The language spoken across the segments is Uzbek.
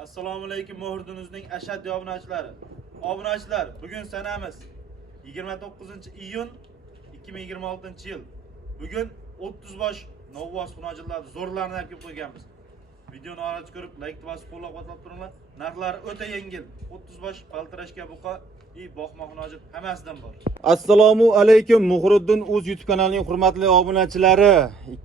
Assalomu alaykum Muhurdunuzning ashaddiy obunachilari. Obunachilar, bugun sanamiz 29-iyun 2026-yil. Bugun 30 bosh novvos xunojillarni zo'rlarni olib qo'yganmiz. Videoni orqaga ko'rib, like bosib qo'llab-quvvatlab turinglar. Narxlari o'ta yengil. 30 bosh paltirashga buqa, boqma xunojil hammasidan bor. Assalomu alaykum Muhriddin o'z YouTube kanalining hurmatli obunachilari.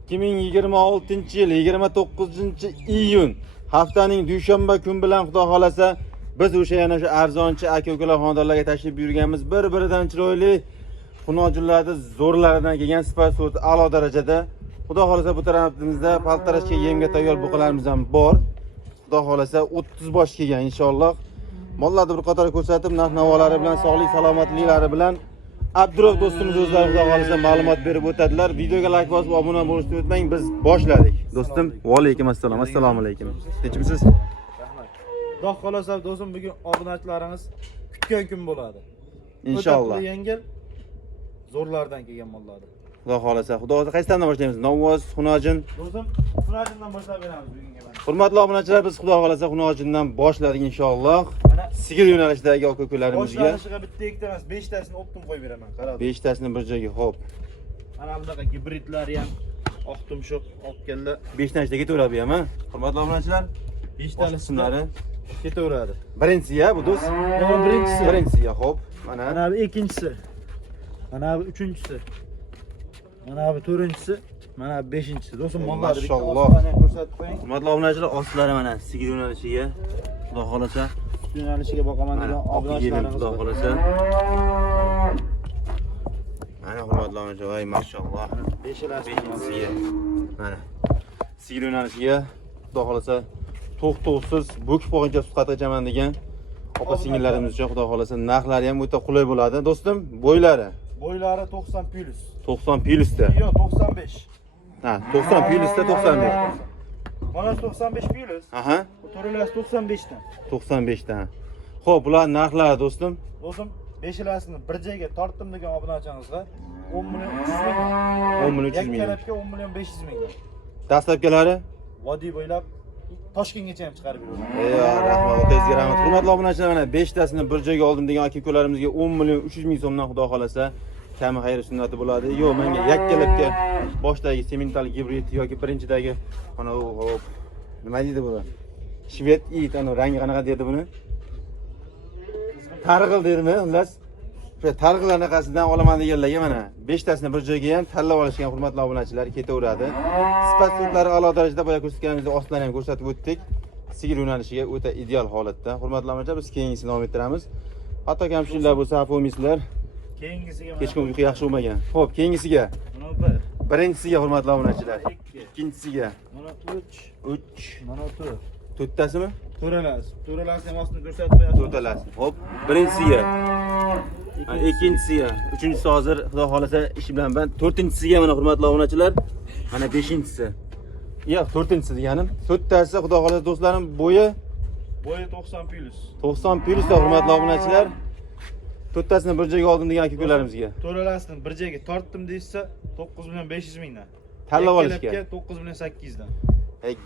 2026-yil 29-iyun haftaning dushanba kun bilan Xudo xolasa biz o'sha yana shu arzonchi aka-ukalar xonadonlarga tashrif buyurganmiz. Bir-biridan chiroyli xunojillarni zo'rlaridan kelgan sifat so'ti a'lo darajada. Xudo xolasa bu tarafimizda paltarashga yemga tayyor buqalarimiz ham bor. Xudo xolasa 30 bosh kelgan inshaalloh. Mollarni bir qator ko'rsatib, narx-navolari bilan, sog'lik salomatliklari bilan Abduroq do'stimiz o'zlari Xudo xolasa ma'lumot berib o'tadilar. Videoga like bosib, obuna bo'lishni unutmang. Biz boshladik. Do'stim, va alaykum assalom. Assalomu alaykum. Tinchmisiz? Rahmat. Xudo xolasa do'stim, bugun obunachilarimiz kutgan kun bo'ladi. Inshaalloh. O'ta yengil zo'rlardan kelgan mollardir. Xudo xolasa. Xudo xolasa qaysi tomondan boshlaymiz? Novvos, xunojin. Do'stim, xunojindan boshlab beramiz bugunga mana. Hurmatli obunachilar, biz Xudo xolasa xunojindan boshladik inshaalloh. Sigir yo'nalishidagi aka-ukalarimizga Boshlanishga bitta ikkita emas, 5 tasini optim qo'yib beraman. Qarab. 5 tasini bir joyga hop. Mana bunaqa gibridlar ham oq tumshuq olib keldi. 5 tashda ketaveradi ham, ha? Hurmatli obunachilar, 5 talisimlari ketaveradi. birinchisi-ya bu do'st. Mana birinchisi. Birinchisi-ya hop. Mana Mana bu ikkinchisi. Mana bu uchinchisi. Mana bu to'rtinchisi. Mana bu beshinchisi. Do'stim, mollarni bitta Mashalloh. ko'rsatib qo'ying. Hurmatli obunachilar, ostlari mana sigir yo'nalishiga Xudo xolasa Yo'nalishiga boqaman degan obunachilarimiz. Xudo xolasa. Mana hurmatli obunachilar, voy mashalloh. Beshinchisiga. Mana sigir yo'nalishiga Xudo xolasa to'xtovsiz bo'kib qolguncha suhbat qachaman degan opa singillarimiz uchun Xudo xolasa narxlari ham o'ta qulay bo'ladi. Do'stim, bo'ylari Bo'ylari 90 plus. 90 plusda. Yo'q, 95. Ha, 90 plusda 95. Mana 95 plus. Aha, Bu to'ralasi 95 dan. 95 dan. Xo'p, bular narxlari do'stim. Do'stim, beshalasini bir joyga tortdim degan obunachingizga 10 million 300 ming. 10 million 300 ming. Yakkalabga 10 million 500 ming. Dastlabkilari? Vodiy bo'ylab Toshkentgacha ham chiqarib beraman. Rahmat, o'tangizga rahmat. Hurmatli obunachilar, mana 5 tasini bir joyga oldim degan aka-ukalarimizga 10 million 300 ming so'mdan Xudo xolasa kami xayr sunnati bo'ladi. Yo'q, menga yakkalabga boshdagi semental gibrid yoki birinchidagi mana u hop nima deydi bu? Shved it, ana rangi qanaqa deydi buni? Targ'il deydimi? Xullas, o'sha targ'il anaqasidan olaman deganlarga mana 5 tasini bir joyga ham tanlab olishgan hurmatli obunachilar ketaveradi. Sifat so'tlari a'lo darajada boya ko'rsatganimizdek ostdan ham ko'rsatib o'tdik. Sigir yo'nalishiga o'ta ideal holatda. Hurmatli obunachilar, biz keyingisini davom ettiramiz. Hatto kamchiliklar bo'lsa, afv o'ymaysizlar. Keyingisiga Kechqurun uyqu yaxshi bo'lmagan. Xo'p, keyingisiga. Mana bir. Birinchisiga hurmatli obunachilar. Ikkinchisiga. Mana 3. 3. Mana 4. To'rttasimi? To'ralasi ham ostini ko'rsatib qo'yasiz. To'rtalasi. Xo'p, birinchisiga. Ikkinchisiga, uchinchisi hozir Xudo xolasa ish bilan band. To'rtinchisiga mana hurmatli obunachilar, mana beshinchisi. Yo'q, to'rtinchisi deganim. To'rttasi Xudo xolasa do'stlarim bo'yi 90 plus. 90 plusda hurmatli obunachilar. To'rttasini bir joyga oldim degan aka-ukalarimizga. To'ralasini bir joyga tortdim deysa 9 million 500 mingdan. Tanlab olishga. 9 million 800 dan.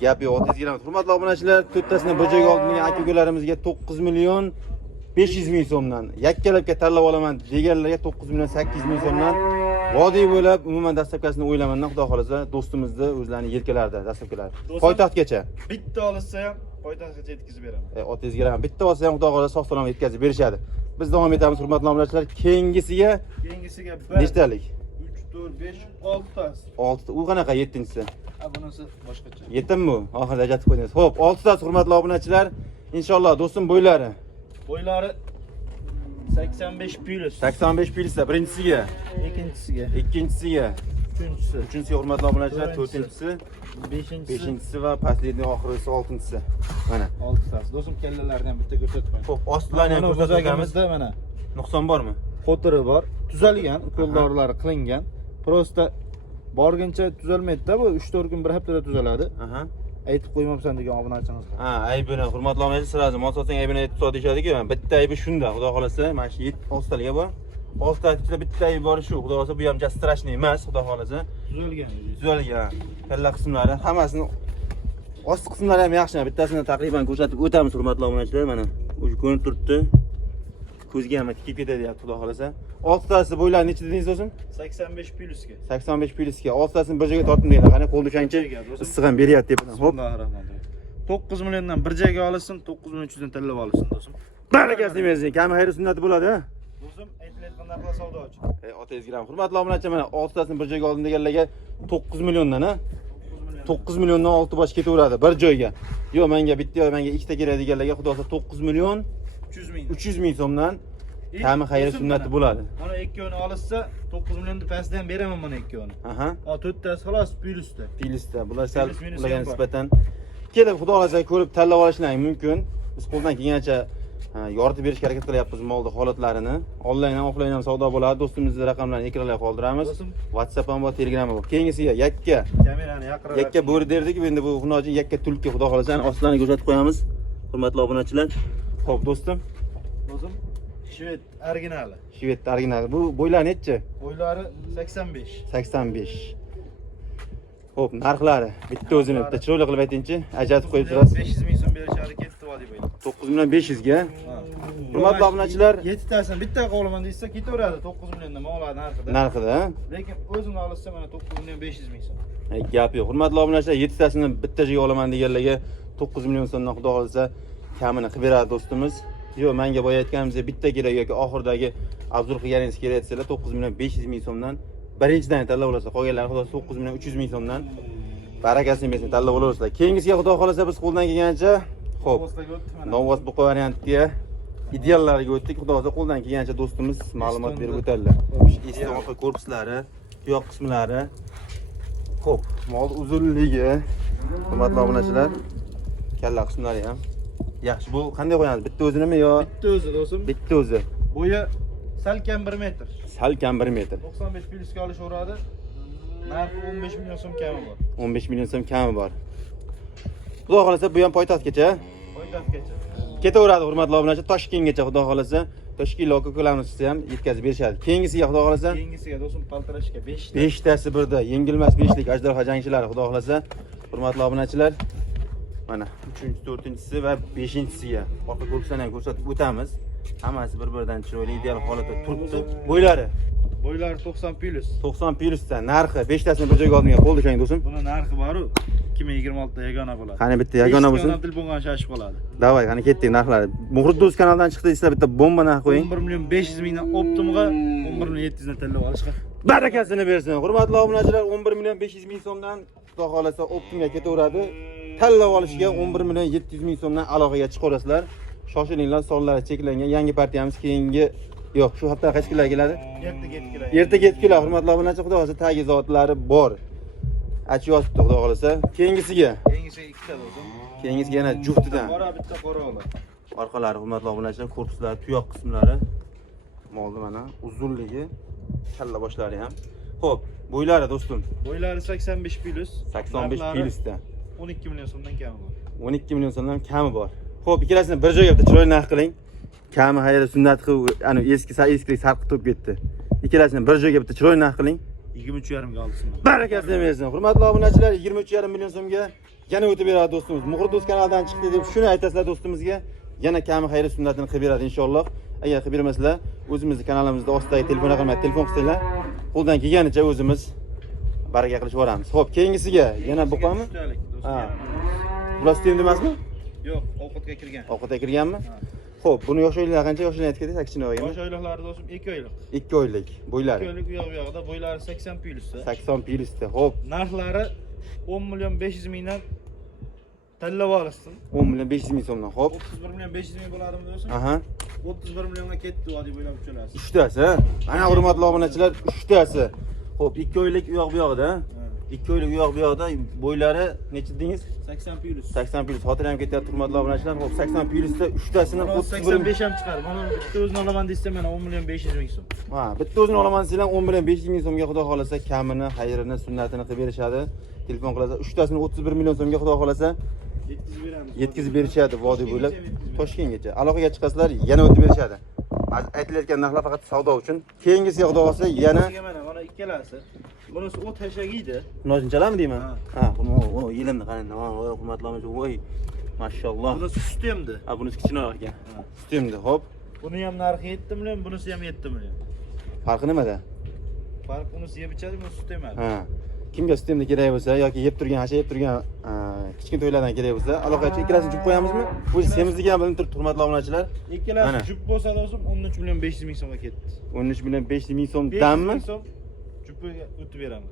Gap yo'q, o'tizga rahmat. Hurmatli obunachilar, to'rttasini bir joyga oldim degan aka-ukalarimizga 9 million 500 ming so'mdan, yakkalabga tanlab olaman deganlarga 9 million 800 ming so'mdan vodiy bo'ylab umuman dastlabkasini o'ylamandan Xudo xolasa do'stimizni o'zlarining yelkalarida dastlabkilar. Poytaxtgacha. Bitta olsa ham poytaxtgacha yetkazib beraman. O'tizga rahmat. Bitta olsa ham Xudo xolasa sog' salom yetkazib berishadi. Biz davom etamiz hurmatli obunachilar. Keyingisiga nechtalik? 3, 4, 5, 6 tas. 6 u qanaqa 7-si? Bunisi boshqacha. Yetimmi? Oxirida ajratib qo'ydingiz. Xo'p, 6 tas hurmatli obunachilar. Inshaalloh do'stim bo'ylari. Bo'ylari 85 plus. 85 plusda birinchisiga, Ikkinchisiga, ikkinchisiga, uchinchisiga, hurmatli obunachilar, to'rtinchisi, beshinchisi va pastlikning oxirgisi 6-si. Mana 6 tas. Do'stim, kallalarni ham bitta ko'rsatib qo'ying. xo'p, ostlarni ham ko'rsatamiz. Mana Nuqson bormi? xotiri bor, tuzalgan, ukol-dorilar qilingan. Prosta borguncha tuzalmaydi-da, bu 3-4 kun, bir haftada tuzaladi. Aha. Aytib qo'ymabsan degan obunachingizga. Ha, aybini hurmatli obunachilar, sirazi mol sotsang aybini aytib sot deyishadi-ku. Bitta aybi shunda, Xudo xolasa, mana shu 6 taliga bor. 6 ta ichida bitta aybi bor shu. Xudo xolasa, bu ham ja, strashniy emas, Xudo xolasa. Tuzalgan. Tuzalgan. Kalla qismlari hammasini 6 ta ichida bitta aybi bor shu. Xudo xolasa, bu ham ja, strashniy emas, Xudo xolasa. Tuzalgan. Bitta aybi bor shu. Xudo xolasa, bu ham ja, strashniy emas, Xudo xolasa. Tuzalgan. Ost qismlari ham yaxshi. Bittasini taqriban ko'rsatib o'tamiz, hurmatli obunachilar. Mana o'sha ko'rinib turibdi. Ko'zga ham tikib ketadi, xudo xolasa. Oltitasi bo'ylari necha dedingiz do'stim? 85 plyusga. 85 plyusga. Oltitasini bir joyga tortdim deganlar. Qani qo'lda shuncha issiq ham beryapti deb. Hop. Bismillahirrohmanirrohim. 9 milliondan bir joyga olsin, 9300 dan tanlab olsin do'stim. Barakasi bersin. Kami xayri sunnati bo'ladi, ha? Do'stim, aytilayotgan narxlar savdochi. Otangizga ham hurmatli obunachilar, mana 6tasini bir joyga oldim deganlarga 9 milliondan, ha? 9 milliondan 6 bosh ketaveradi bir joyga. Yo'q, menga bitta, yo'q, menga ikkita kerak deganlarga xudo xolasa 9 million 300 ming so'mdan kami xayri sunnati bo'ladi. Mana ikkovini olsa 9 milliondan pastdan beraman mana ikkovini. Aha. O to'rttasi xolos plyusda. Plyusda. Bular sal Plyus minus ularga ham bor. nisbatan kelib xudo xolasa ko'rib tanlab olishlar mumkin. Biz qo'ldan kelgancha yoritib berishga harakat qilyapmiz molni holatlarini. Onlayn ham offlayn ham savdo bo'ladi. Do'stimizning raqamlarini ekranga qoldiramiz. WhatsApp ham bor, Telegram ham bor. Keyingisiga yakka Kamerani yaqinroq. yakka bo'ri derdik, endi bu xunojin yakka tulki xudo xolasa ostlarini ko'rsatib qo'yamiz. Hurmatli obunachilar. Xo'p, do'stim. Do'stim, Shved originali. Shved originali. Bu bo'ylari necha? Bo'ylari 85. 85. Xo'p, narxlari bitta o'zini bitta chiroyli qilib aytingchi, ajratib qo'yib turasiz. 500 ming so'm berishadi ketdi vodiy bo'ylab. 9 million 500 ga. Hurmatli obunachilar, 7 tasini bitta qolaman deysa ketaveradi 9 milliondan mollar narxida. narxida, ha? Lekin o'zini olsa mana 9 million 500 ming so'm. Gap yo'q. Hurmatli obunachilar, 7 tasini bitta joyga olaman deganlarga 9 million so'mdan xudo xolasa kamini qilib beradi do'stimiz. Yo'q, menga boya aytganimizda bitta kerak yoki oxirdagi obzor qilganingiz kerak desalar 9 million 500 ming so'mdan birinchidan tanlab olasiz. Qolganlari xudo 9 million 300 ming so'mdan barakasini bersin tanlab olasizlar. Keyingisiga xudo xolasa biz qo'ldan kelgancha, xo'p, Novos bu variantga ideallariga o'tdik. Xudo xolasa qo'ldan kelgancha do'stimiz ma'lumot berib o'tadilar. Eski orqa korpuslari, tuyoq qismlari. Xo'p, mol uzunligi, hurmatli obunachilar, kalla qismlari ham yaxshi. Bu qanday qo'yamiz? Bitta o'zinimi yo? Bitta o'zi do'stim. Bitta o'zi. Bo'yi salkam 1 metr. Salkam 1 metr. 95 plyusga olishaveradi. Narxi 15 million so'm kami bor. 15 million so'm kami bor. Xudo xolasa bu ham poytaxtgacha. Poytaxtgacha. Ketaveradi hurmatli obunachilar, Toshkentgacha xudo xolasa. Toshkent loka ko'lamisi ham yetkazib berishadi. Keyingisiga xudo xolasa Keyingisiga do'stim paltarashka 5 ta. 5 tasi birda, yengilmas 5lik ajdarho jangchilari xudo xolasa. Hurmatli obunachilar, mana 3-4-si va 5-siga orqa korpuslarni ham ko'rsatib o'tamiz. Hammasi bir-biridan chiroyli, ideal holatda turibdi. Bo'ylari Bo'ylari 90 plyus. 90 plyusda, narxi 5 tasini bir joyga oldim, qo'lda shang do'stim. Buni narxi bor-ku 2026 da yagona bo'ladi. Qani bitta yagona bo'lsin. Yagona bo'lgan shashib qoladi. Davay, qani ketdik narxlari. Muhridduz kanaldan chiqdi deysizlar, bitta bomba narx qo'ying. 11 million 500 mingdan Optimga 11 million 700 dan tanlab olishga. Barakasini bersin. Hurmatli obunachilar, 11 million 500 ming so'mdan xudo xolasa Optimga ketaveradi. Tanlab olishga 11 million 700 ming so'mdan aloqaga chiqarasizlar. Shoshilinglar, sonlari cheklangan. Yangi partiyamiz keyingi yo'q, shu hafta qaysi kunlar keladi? Erta ketib keladi. Hurmatli obunachilar, xudo xolasa tagi zotlari bor. Achyapti xudo xolasa. Keyingisiga. Keyingisiga ikkita do'stim. Keyingisiga yana juftidan. Qora bitta qora olar. Orqalari hurmatli obunachilar, korpuslari, tuyoq qismlari. Molni mana uzunligi, kalla boshlari ham. Xo'p, bo'ylari do'stim. Bo'ylari 85 plyus. 85 plyusda. 12 million so'mdan kami bor. 12 million so'mdan kami bor. Xo'p, ikkalasini bir joyga bitta chiroyli narx qiling. Kami xayri sunnat qilib, ana eskilik sarqib turib ketdi. Ikkalasini bir joyga bitta chiroyli narx qiling. 23,5 ga olsin. Barakasini bersin. Hurmatli obunachilar, 23,5 million so'mga yana o'tib beradi do'stimiz. Muhridduz kanaldan chiqdi deb shuni aytasizlar do'stimizga. Yana kami xayri sunnatini qilib beradi inshaalloh. Agar qilib bermaslar, o'zimizning kanalimizda ostidagi telefon raqamiga telefon qilsanglar, qo'ldan kelganicha o'zimiz baraka qilib yuboramiz. Xo'p, keyingisiga yana buqami? Ha. Bular stem emasmi? Yo'q, ovqatga kirgan. Ovqatga kirganmi? Xo'p, buni yosh oyliklar qancha? Yoshini aytib keting, kichkina oyimi. Yosh oyliklari do'stim 2 oylik. 2 oylik. Bo'ylari 2 oylik u yoq-bu bo'ylari 80 plyusda. 80 plyusda. Xo'p, Narxlari 10 million 500 mingdan tanlab olsin. 10 million 500 ming so'mdan. Xo'p. 31 million 500 ming bo'ladimi do'stim? Aha. 31 millionga ketdi vodiy bo'ylab uchalasi. 3 tasi. Mana hurmatli obunachilar, 3 tasi. Xo'p, 2 oylik u yoq bu yoqda. 2 oylik u yoq bu yoqda. Bo'ylari necha dedingiz? 80 plyus. 80 plyus. Xotiram ketyapti hurmatli obunachilar. Xo'p, 80 plyusda 3 tasini 85 ham chiqar. Mana bitta o'zini olaman desam mana 10 million 500 ming so'm. Ha, bitta o'zini olaman desanglar 10 million 500 ming so'mga xudo xolasa kamini, xayrini, sunnatini qilib berishadi. Telefon qilasiz. 3 tasini 31 million so'mga xudo xolasa Yetkazib beramiz. yetkazib berishadi vodiy bo'ylab Toshkentgacha. Aloqaga chiqasizlar, yana o'tib berishadi. Aytilayotgan narxlar faqat savdo uchun. Keyingisiga xudo xolasa yana mana ikkalasi Bunisi o tashagiydi. Nojinchalarmi deyman? Ha. Ha, o yelimni qarang. Voy, hurmatli voy. Mashalloh. Bunisi sutemdi. Ha, bunisi kichikroq ekan. Sutemdi, xo'p. Buni ham narxi 7 million, bunisi ham 7 million. Farqi nimada? Farq bunisi yeb ichadi, bunisi sut emadi. Ha. Kimga sutemni kerak bo'lsa yoki yeb turgan, hasha yeb turgan kichkina to'ylardan kerak bo'lsa, aloqachi ikkalasini chupib qo'yamizmi? Bu semizligini ham bilinib turibdi, hurmatli obunachilar. Ikkalasi jup bo'lsa do'stim 13 million 500 ming so'mga ketdi. 13 million 500 ming so'm dammi? Jupiga o'tib beraman.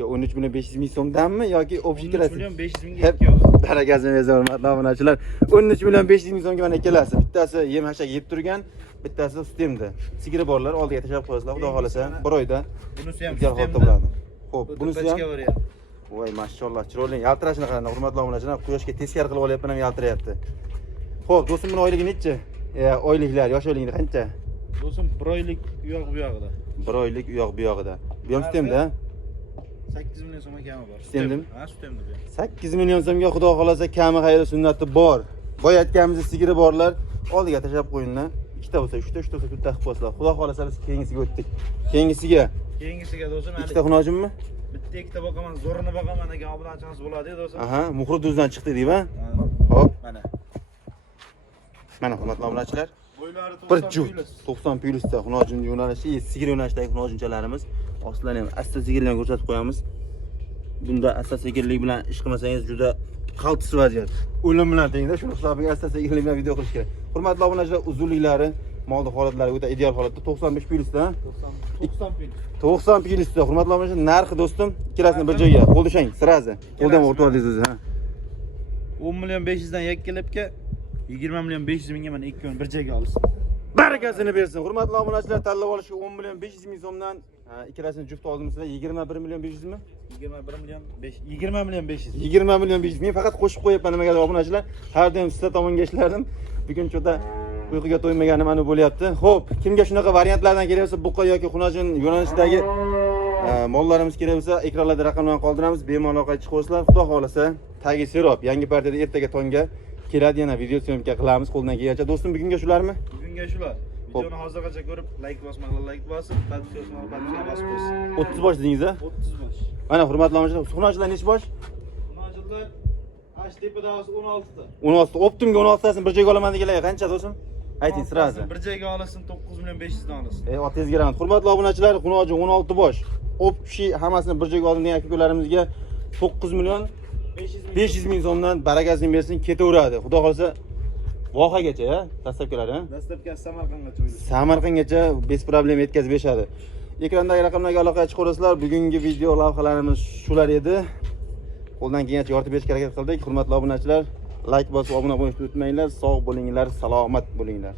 Yo 13 million 500 ming so'm dammi yoki общий 13 ikkalasi? million 500 mingga Hep ikkovi. barakasini bersin hurmatli obunachilar. 13 million 500 ming so'mga mana ikkalasi. Bittasi yem hashak yeb turgan, bittasi sutemdi. Sigiri borlar oldiga tashab qo'yasizlar, xudo xolasa, bir oyda Bunisi ham ideal holatda sutemdi. bo'ladi. Xo'p, bunisi ham variant. voy mashalloh, chiroyli yaltirashini qarang, hurmatli obunachilar, quyoshga teskari qilib olyapman ham yaltirayapti. Xo'p, do'stim buni oyligi necha? Oyliklar, yosh oyligini qancha? Do'stim 1 oylik u yoq bu yog'ida. 1 oylik u yoq bu yog'ida. Bu ham sutemda? 8 million so'mga kami bor. Sutemdimi? Ha, sutemdi bu. 8 million so'mga xudo xolasa kami xayri sunnati bor. Boya aytganimiz sigiri borlar, oldiga tashab qo'yinglar. Ikkita bo'lsa, uchta bo'lsa, to'rtta qilib qo'yasizlar. Xudo xolasa biz keyingisiga o'tdik. Keyingisiga Keyingisiga do'stim ikkita xunojimmi? bitta ikkita boqaman, zo'rini boqaman degan obunachimiz bo'ladi do'stim. Aha, muhri duzdan chiqdi deyba. Ha, Hop, mana. mana hurmatli obunachilar. Bo'ylari Bir 90 juft 90 plyusda xunojim yo'nalishi, sigir yo'nalishidagi xunojimchalarimiz. Ostidan ham asta sigirlarni ko'rsatib qo'yamiz. Bunda asta sigirlik bilan ish qilmasangiz juda qaltis vaziyat. O'lim bilan tengda, shuni hisobiga asta sigirlik bilan video qilish kerak. Hurmatli obunachilar, uzunliklari, molni holatlari o'ta ideal holatda 95 plyusda. 90 pil. 90 plyusda hurmatli obunachilar, narxi do'stim, ikkalasini bir joyga qo'ldashang, sirazi. Qo'ldan o'rtadingiz o'zi, ha. 10 million 500 dan yakkalabga 20 million 500 mingga mana ikkovini bir joyga olsin. Barakasini bersin. Hurmatli obunachilar, tanlab olishga 10 million 500 ming so'mdan ikkalasini juft oldimizda 21 million 500 mi? 21 million 500. 20 million 500. 20 million 500. Men faqat qo'shib qo'yapman nimaga obunachilar. Har doim sizlar tomonga ishlardim. Bugun cho'ta uyquga to'ymaganim mana bo'lyapti. Xo'p, kimga shunaqa variantlardan kerak bo'lsa, buqa yoki xunojin yo'nalishidagi mollarimiz kerak bo'lsa, ekranlarda raqamlarni qoldiramiz. Bemalol aloqaga chiqasizlar. Xudo xolasa, tagi serop. Yangi partiyada ertaga tongga keladi, yana video syomka qilamiz qo'ldan kelgancha. Do'stim, bugunga shularmi? Bugunga shular. Videoni hozirgacha ko'rib, like bosmanglar, like bosib, podpiska bosib qo'ysin. 30 bosh dedingiz a? 30 bosh. Mana hurmatli obunachilar, xunochilar necha bosh? Majillar H-tepada 16 ta. 16. Optimga 16 tasini bir joyga olaman deganlar qancha do'stim? Ayting sirazi. Bir joyga olsin 9 million 500 dan olsin. Otangizga rahmat. Hurmatli obunachilar, xunoji 16 bosh. Opshi hammasini bir joyga oldim degan aka-ukalarimizga 9 million 500 ming so'mdan barakasini bersin, ketaveradi. Xudo xolsa vohagacha, dastlabkilar, ha? Dastlabki Samarqandgacha o'ylaysiz. Samarqandgacha bez problem yetkazib berishadi. Ekrandagi raqamlarga aloqaga chiqaverasizlar. Bugungi video lavhalarimiz shular edi. Qo'ldan kelgancha yoritib berishga harakat qildik. Hurmatli obunachilar, like bosib obuna bo'lishni unutmanglar. Sog' bo'linglar, salomat bo'linglar.